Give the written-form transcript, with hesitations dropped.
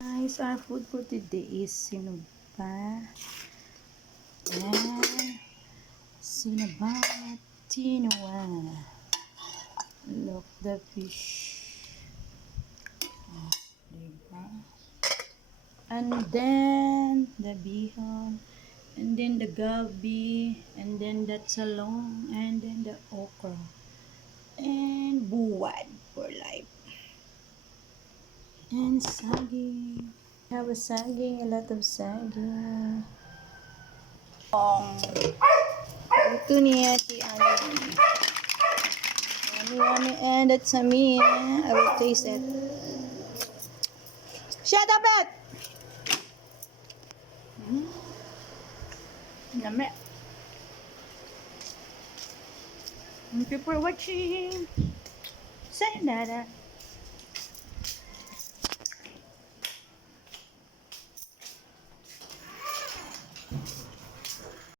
Guys, our food for today is sinugba and sinabang tinoa. Look the fish. Diba? And then the bihon, and then the gabi, and then the talong, and then the okra, and buwad for life. And saging. Have a saging, a lot of saging. Ito niya, Ate Ali. Yummy, and that's a me. I will taste it. Shut up, it! Yummy. Thank you for watching. Sayonara.